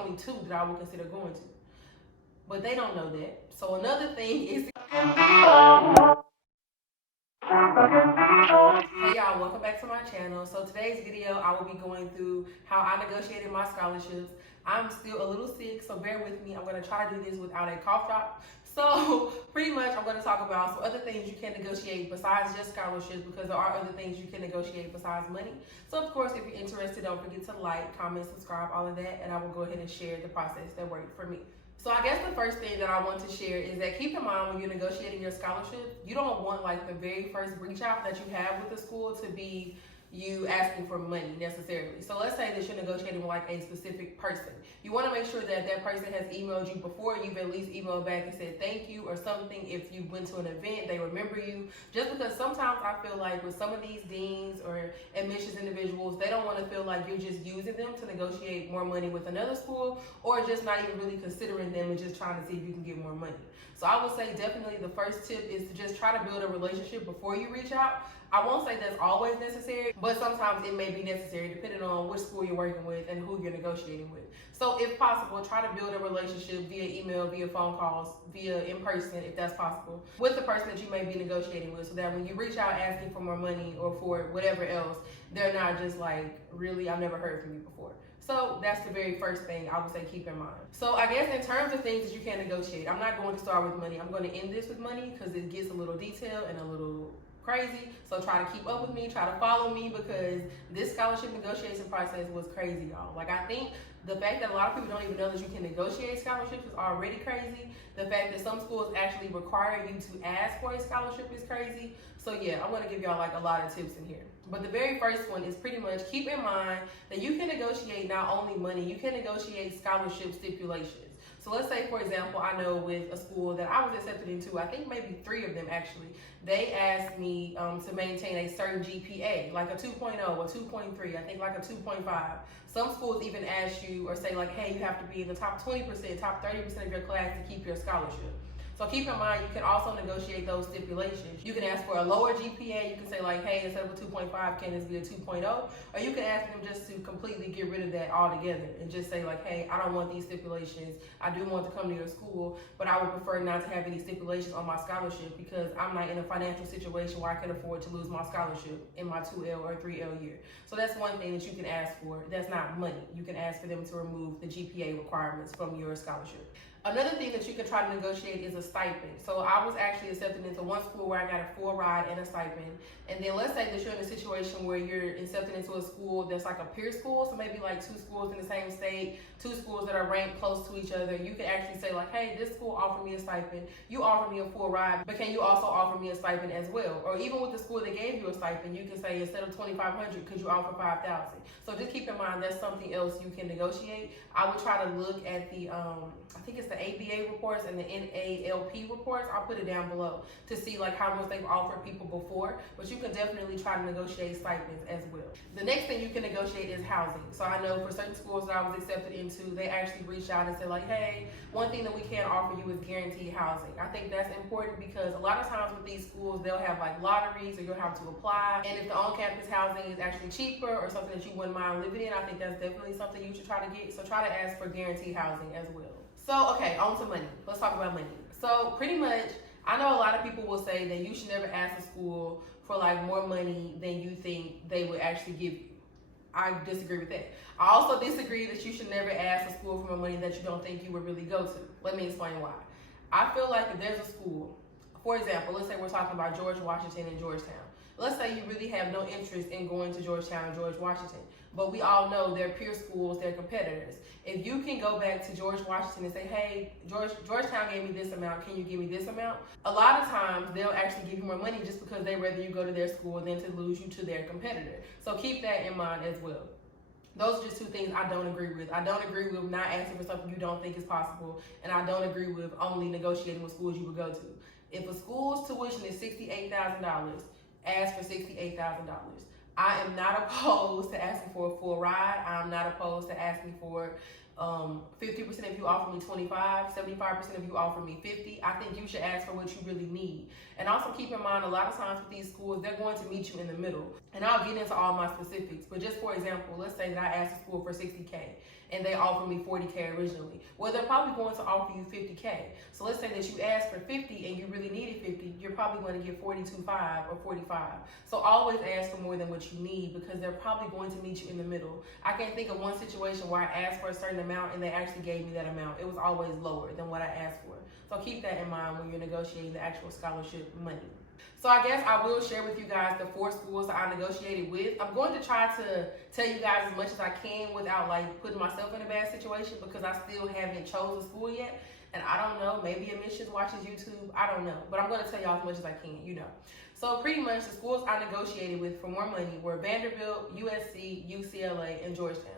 only 2 that I would consider going to. But they don't know that. So another thing is, hey y'all, welcome back to my channel. So today's video, I will be going through how I negotiated my scholarships. I'm still a little sick, so bear with me. I'm gonna try to do this without a cough drop. So pretty much I'm gonna talk about some other things you can negotiate besides just scholarships, because there are other things you can negotiate besides money. So of course, if you're interested, don't forget to like, comment, subscribe, all of that, and I will go ahead and share the process that worked for me. So I guess the first thing that I want to share is that keep in mind when you're negotiating your scholarship, you don't want like the very first reach out that you have with the school to be you asking for money necessarily. So let's say that you're negotiating with like a specific person. You want to make sure that that person has emailed you before you've at least emailed back and said thank you or something. If you went to an event, they remember you. Just because sometimes I feel like with some of these deans or admissions individuals, they don't want to feel like you're just using them to negotiate more money with another school, or just not even really considering them and just trying to see if you can get more money. So I would say definitely the first tip is to just try to build a relationship before you reach out. I won't say that's always necessary, but sometimes it may be necessary depending on which school you're working with and who you're negotiating with. So if possible, try to build a relationship via email, via phone calls, via in person, if that's possible, with the person that you may be negotiating with, so that when you reach out asking for more money or for whatever else, they're not just like, really, I've never heard from you before. So that's the very first thing I would say keep in mind. So I guess in terms of things that you can negotiate, I'm not going to start with money. I'm going to end this with money because it gets a little detailed and a little crazy. So try to keep up with me, try to follow me, because this scholarship negotiation process was crazy, y'all. Like, I think the fact that a lot of people don't even know that you can negotiate scholarships is already crazy. The fact that some schools actually require you to ask for a scholarship is crazy. So yeah, I'm gonna give y'all like a lot of tips in here. But the very first one is pretty much keep in mind that you can negotiate not only money, you can negotiate scholarship stipulations. So let's say, for example, I know with a school that I was accepted into, I think maybe 3 of them actually, they asked me to maintain a certain GPA, like a 2.0, a 2.3, I think like a 2.5. Some schools even ask you or say like, hey, you have to be in the top 20%, top 30% of your class to keep your scholarship. So keep in mind, you can also negotiate those stipulations. You can ask for a lower GPA. You can say like, hey, instead of a 2.5, can this be a 2.0? Or you can ask them just to completely get rid of that altogether and just say like, hey, I don't want these stipulations. I do want to come to your school, but I would prefer not to have any stipulations on my scholarship because I'm not in a financial situation where I can afford to lose my scholarship in my 2L or 3L year. So that's one thing that you can ask for. That's not money. You can ask for them to remove the GPA requirements from your scholarship. Another thing that you can try to negotiate is a stipend. So I was actually accepted into one school where I got a full ride and a stipend. And then let's say that you're in a situation where you're accepted into a school that's like a peer school. So maybe like 2 schools in the same state, 2 schools that are ranked close to each other. You can actually say like, hey, this school offered me a stipend. You offered me a full ride, but can you also offer me a stipend as well? Or even with the school that gave you a stipend, you can say instead of $2,500, could you offer $5,000? So just keep in mind that's something else you can negotiate. I would try to look at the, I think it's the ABA reports and the NALP reports. I'll put it down below to see like how much they've offered people before, but you can definitely try to negotiate stipends as well. The next thing you can negotiate is housing. So I know for certain schools that I was accepted into, they actually reached out and said like, hey, one thing that we can offer you is guaranteed housing. I think that's important because a lot of times with these schools, they'll have like lotteries or you'll have to apply. And if the on-campus housing is actually cheaper or something that you wouldn't mind living in, I think that's definitely something you should try to get. So try to ask for guaranteed housing as well. So, okay, on to money. Let's talk about money. So pretty much, I know a lot of people will say that you should never ask a school for like more money than you think they would actually give you. I disagree with that. I also disagree that you should never ask a school for more money that you don't think you would really go to. Let me explain why. I feel like if there's a school, for example, let's say we're talking about George Washington and Georgetown. Let's say you really have no interest in going to Georgetown and George Washington, but we all know they're peer schools, they're competitors. If you can go back to George Washington and say, hey, Georgetown gave me this amount, can you give me this amount? A lot of times they'll actually give you more money just because they'd rather you go to their school than to lose you to their competitor. So keep that in mind as well. Those are just 2 things I don't agree with. I don't agree with not asking for something you don't think is possible, and I don't agree with only negotiating with schools you would go to. If a school's tuition is $68,000, ask for $68,000. I am not opposed to asking for a full ride. I'm not opposed to asking for 50% if you offer me 25, 75% if you offer me 50. I think you should ask for what you really need. And also keep in mind, a lot of times with these schools, they're going to meet you in the middle. And I'll get into all my specifics. But just for example, let's say that I asked a school for $60K. and they offer me 40K originally. Well, they're probably going to offer you 50K. So let's say that you asked for 50 and you really needed 50, you're probably going to get 42.5 or 45. So always ask for more than what you need, because they're probably going to meet you in the middle. I can't think of one situation where I asked for a certain amount and they actually gave me that amount. It was always lower than what I asked for. So keep that in mind when you're negotiating the actual scholarship money. So I guess I will share with you guys the 4 schools that I negotiated with. I'm going to try to tell you guys as much as I can without like putting myself in a bad situation, because I still haven't chose a school yet. And I don't know, maybe admissions watches YouTube, I don't know. But I'm going to tell y'all as much as I can, you know. So pretty much the schools I negotiated with for more money were Vanderbilt, USC, UCLA, and Georgetown.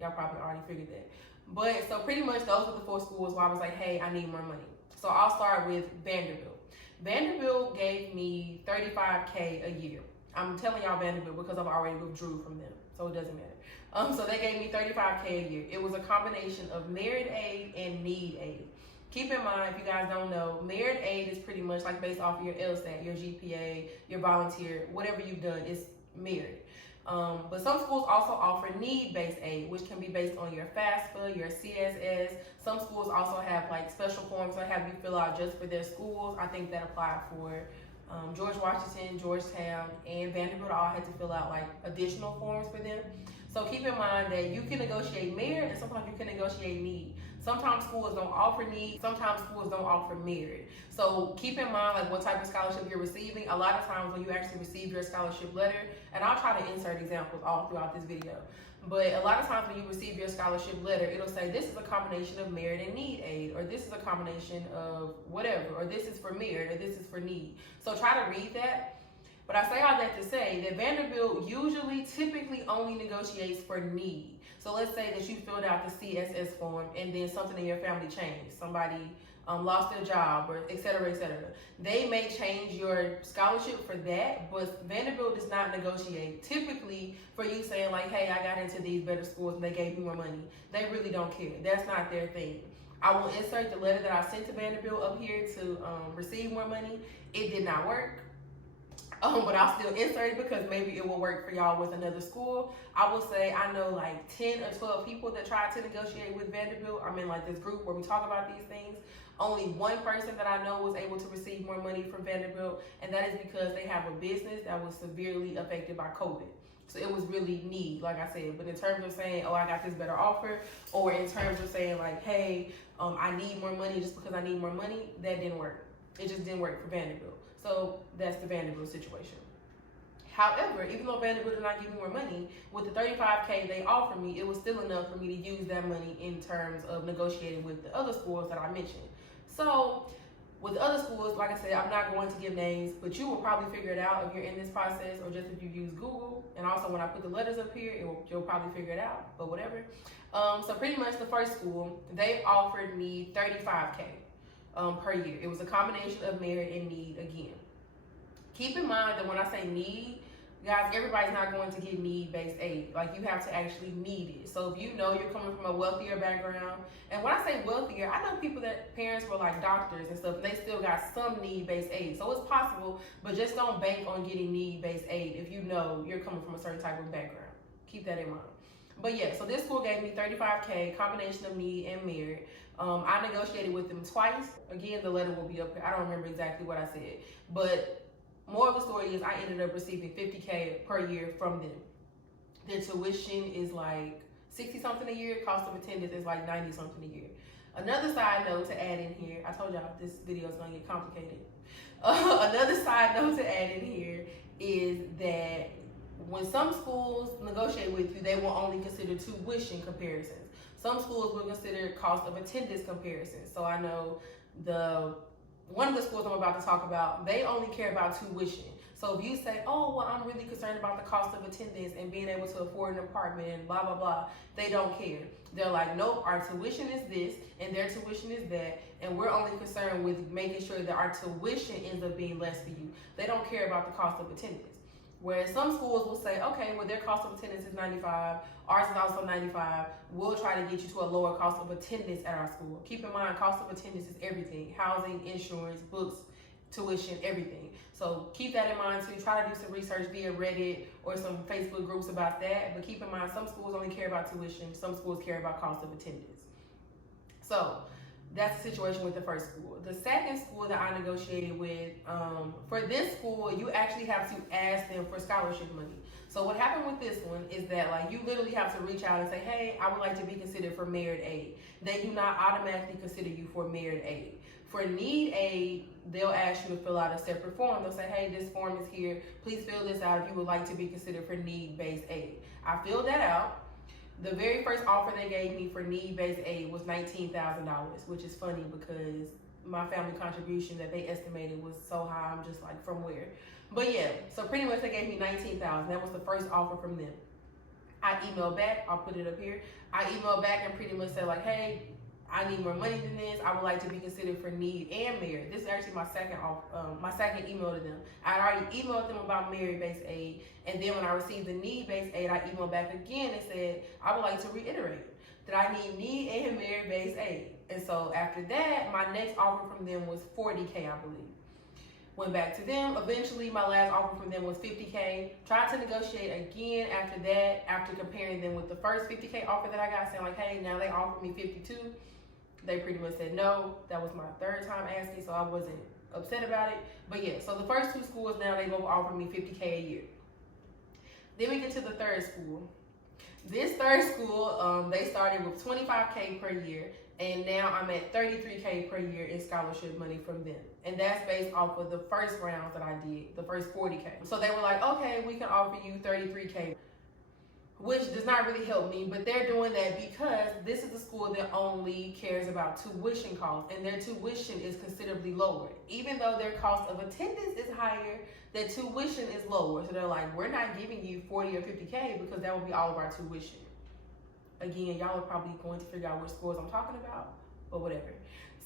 Y'all probably already figured that. But so pretty much those were the 4 schools where I was like, hey, I need more money. So I'll start with Vanderbilt. Vanderbilt gave me $35K a year. I'm telling y'all Vanderbilt because I've already withdrew from them, so it doesn't matter. So they gave me $35K a year. It was a combination of merit aid and need aid. Keep in mind, if you guys don't know, merit aid is pretty much like based off of your LSAT, your GPA, your volunteer, whatever you've done is merit. But some schools also offer need-based aid, which can be based on your FAFSA, your CSS. Some schools also have like special forms that have you fill out just for their schools. I think that applied for George Washington, Georgetown, and Vanderbilt. All had to fill out like additional forms for them. So keep in mind that you can negotiate merit and sometimes you can negotiate need. Sometimes schools don't offer need, sometimes schools don't offer merit. So keep in mind like what type of scholarship you're receiving. A lot of times when you actually receive your scholarship letter, and I'll try to insert examples all throughout this video, but a lot of times when you receive your scholarship letter, it'll say this is a combination of merit and need aid, or this is a combination of whatever, or this is for merit, or this is for need. So try to read that. But I say all that to say that Vanderbilt typically only negotiates for need. So let's say that you filled out the CSS form and then something in your family changed. Somebody lost their job, or et cetera, et cetera. They may change your scholarship for that, but Vanderbilt does not negotiate. Typically, for you saying like, hey, I got into these better schools and they gave me more money, they really don't care. That's not their thing. I will insert the letter that I sent to Vanderbilt up here to receive more money. It did not work. But I'll still insert it because maybe it will work for y'all with another school. I will say I know like 10 or 12 people that tried to negotiate with Vanderbilt. I'm in like this group where we talk about these things. Only one person that I know was able to receive more money from Vanderbilt, and that is because they have a business that was severely affected by COVID. So it was really need, like I said. But in terms of saying, oh, I got this better offer, or in terms of saying like, hey, I need more money just because I need more money, that didn't work. It just didn't work for Vanderbilt. So that's the Vanderbilt situation. However, even though Vanderbilt did not give me more money, with the $35K they offered me, it was still enough for me to use that money in terms of negotiating with the other schools that I mentioned. So with the other schools, like I said, I'm not going to give names, but you will probably figure it out if you're in this process, or just if you use Google. And also when I put the letters up here, you'll probably figure it out, but whatever. So pretty much the first school, they offered me $35K. Per year. It was a combination of merit and need again. Keep in mind that when I say need, guys, everybody's not going to get need-based aid. Like, you have to actually need it. So if you know you're coming from a wealthier background, and when I say wealthier, I know people that parents were like doctors and stuff, and they still got some need-based aid. So it's possible, but just don't bank on getting need-based aid if you know you're coming from a certain type of background. Keep that in mind. But yeah, so this school gave me $35K, combination of need and merit. I negotiated with them twice. Again, the letter will be up here. I don't remember exactly what I said. But more of the story is I ended up receiving $50K per year from them. Their tuition is like 60-something a year. Cost of attendance is like 90-something a year. Another side note to add in here. I told y'all this video is going to get complicated. Another side note to add in here is that when some schools negotiate with you, they will only consider tuition comparisons. Some schools will consider cost of attendance comparisons. So I know one of the schools I'm about to talk about, they only care about tuition. So if you say, oh, well, I'm really concerned about the cost of attendance and being able to afford an apartment and blah, blah, blah, they don't care. They're like, nope, our tuition is this and their tuition is that, and we're only concerned with making sure that our tuition ends up being less for you. They don't care about the cost of attendance. Whereas some schools will say, okay, well, their cost of attendance is $95, ours is also $95. We'll try to get you to a lower cost of attendance at our school. Keep in mind, cost of attendance is everything: housing, insurance, books, tuition, everything. So keep that in mind too. Try to do some research via Reddit or some Facebook groups about that. But keep in mind, some schools only care about tuition. Some schools care about cost of attendance. So that's the situation with the first school. The second school that I negotiated with, for this school, you actually have to ask them for scholarship money. So what happened with this one is that like you literally have to reach out and say, hey, I would like to be considered for merit aid. They do not automatically consider you for merit aid. For need aid, they'll ask you to fill out a separate form. They'll say, hey, this form is here. Please fill this out if you would like to be considered for need-based aid. I filled that out. The very first offer they gave me for need-based aid was $19,000, which is funny because my family contribution that they estimated was so high. I'm just like, from where? But yeah, so pretty much they gave me $19,000. That was the first offer from them. I emailed back. I'll put it up here. I emailed back and pretty much said like, hey, I need more money than this. I would like to be considered for need and merit. This is actually my second email to them. I already emailed them about merit-based aid, and then when I received the need-based aid, I emailed back again and said I would like to reiterate that I need and merit-based aid. And so after that, my next offer from them was $40K, I believe. Went back to them. Eventually, my last offer from them was $50K. Tried to negotiate again after that, after comparing them with the first $50K offer that I got, saying like, hey, now they offered me $52. They pretty much said no. That was my third time asking, so I wasn't upset about it. But yeah, so the first two schools now, they both offered me $50K a year. Then we get to the third school. This third school, they started with $25K per year, and now I'm at $33K per year in scholarship money from them. And that's based off of the first rounds that I did, the first $40K. So they were like, okay, we can offer you $33K. Which does not really help me, but they're doing that because this is a school that only cares about tuition costs, and their tuition is considerably lower. Even though their cost of attendance is higher, their tuition is lower. So they're like, we're not giving you 40 or 50K because that will be all of our tuition. Again, y'all are probably going to figure out which schools I'm talking about, but whatever.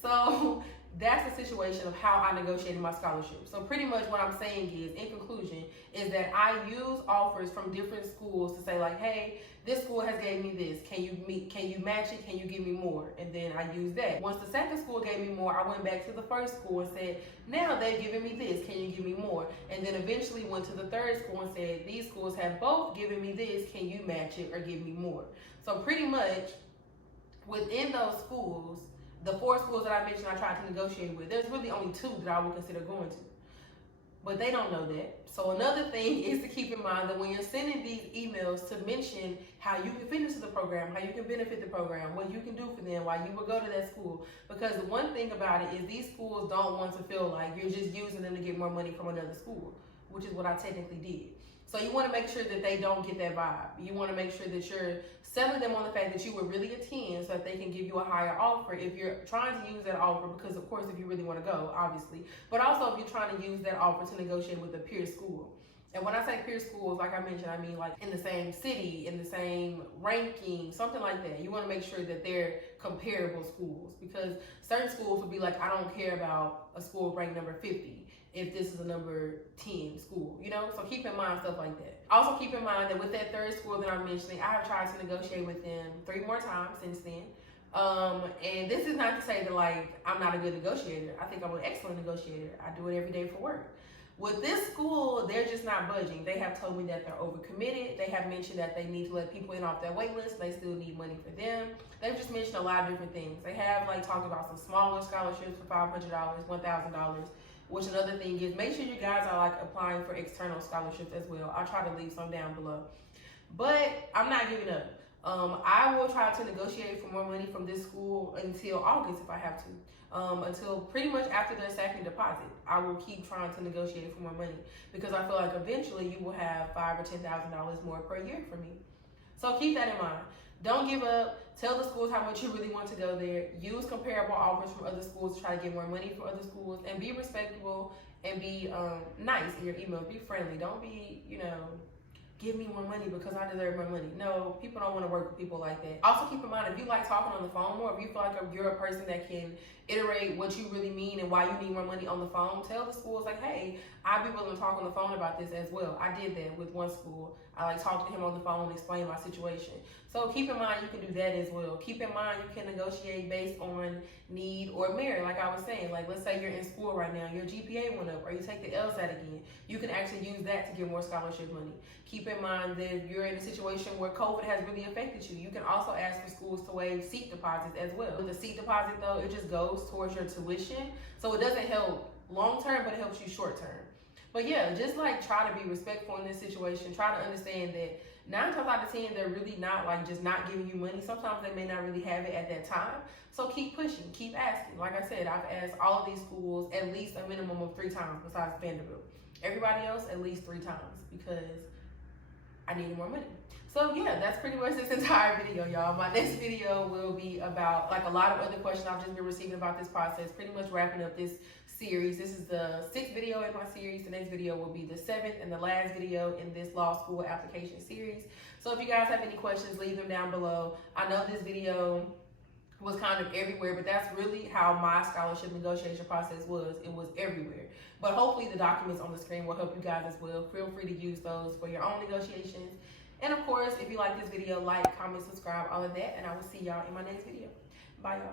So that's the situation of how I negotiated my scholarship. So pretty much what I'm saying is, in conclusion, is that I use offers from different schools to say like, hey, this school has gave me this. Can you match it? Can you give me more? And then I use that. Once the second school gave me more, I went back to the first school and said, now they've given me this. Can you give me more? And then eventually went to the third school and said, these schools have both given me this. Can you match it or give me more? So pretty much within those schools, the four schools that I mentioned I tried to negotiate with, there's really only two that I would consider going to. But they don't know that. So another thing is to keep in mind that when you're sending these emails to mention how you can fit into the program, how you can benefit the program, what you can do for them, why you will go to that school. Because the one thing about it is these schools don't want to feel like you're just using them to get more money from another school, which is what I technically did. So you want to make sure that they don't get that vibe. You want to make sure that you're selling them on the fact that you would really attend so that they can give you a higher offer if you're trying to use that offer, because of course if you really want to go, obviously, but also if you're trying to use that offer to negotiate with a peer school. And when I say peer schools, like I mentioned, I mean like in the same city, in the same ranking, something like that. You want to make sure that they're comparable schools, because certain schools would be like, I don't care about a school ranked number 50 if this is a number 10 school, you know? So keep in mind stuff like that. Also keep in mind that with that third school that I'm mentioning, I have tried to negotiate with them 3 more times since then. And this is not to say that like I'm not a good negotiator. I think I'm an excellent negotiator. I do it every day for work. With this school, they're just not budging. They have told me that they're overcommitted. They have mentioned that they need to let people in off their wait list. They still need money for them. They've just mentioned a lot of different things. They have like talked about some smaller scholarships for $500, $1,000. Which another thing is, make sure you guys are like applying for external scholarships as well. I'll try to leave some down below. But I'm not giving up. I will try to negotiate for more money from this school until August if I have to. Until pretty much after their second deposit. I will keep trying to negotiate for more money because I feel like eventually you will have $5,000 or $10,000 more per year for me. So keep that in mind. Don't give up. Tell the schools how much you really want to go there. Use comparable offers from other schools to try to get more money from other schools, and be respectable and be nice in your email. Be friendly. Don't be, give me more money because I deserve more money. No, people don't want to work with people like that. Also keep in mind, if you like talking on the phone more, if you feel like you're a person that can iterate what you really mean and why you need more money on the phone, tell the schools like, hey, I'd be willing to talk on the phone about this as well. I did that with one school. I like talk to him on the phone and explain my situation. So keep in mind you can do that as well. Keep in mind you can negotiate based on need or merit. Like I was saying, like let's say you're in school right now, your GPA went up, or you take the LSAT again. You can actually use that to get more scholarship money. Keep in mind that if you're in a situation where COVID has really affected you, you can also ask for schools to waive seat deposits as well. With the seat deposit though, it just goes towards your tuition. So it doesn't help long term, but it helps you short term. But yeah, just like try to be respectful in this situation. Try to understand that 9 times out of 10, they're really not like just not giving you money. Sometimes they may not really have it at that time. So keep pushing, keep asking. Like I said, I've asked all of these schools at least a minimum of 3 times besides Vanderbilt. Everybody else at least 3 times because I needed more money. So yeah, that's pretty much this entire video, y'all. My next video will be about like a lot of other questions I've just been receiving about this process, pretty much wrapping up this series. This is the 6th video in my series. The next video will be the 7th and the last video in this law school application series. So if you guys have any questions, leave them down below. I know this video was kind of everywhere, but that's really how my scholarship negotiation process was. It was everywhere. But hopefully the documents on the screen will help you guys as well. Feel free to use those for your own negotiations. And of course, if you like this video, like, comment, subscribe, all of that. And I will see y'all in my next video. Bye, y'all.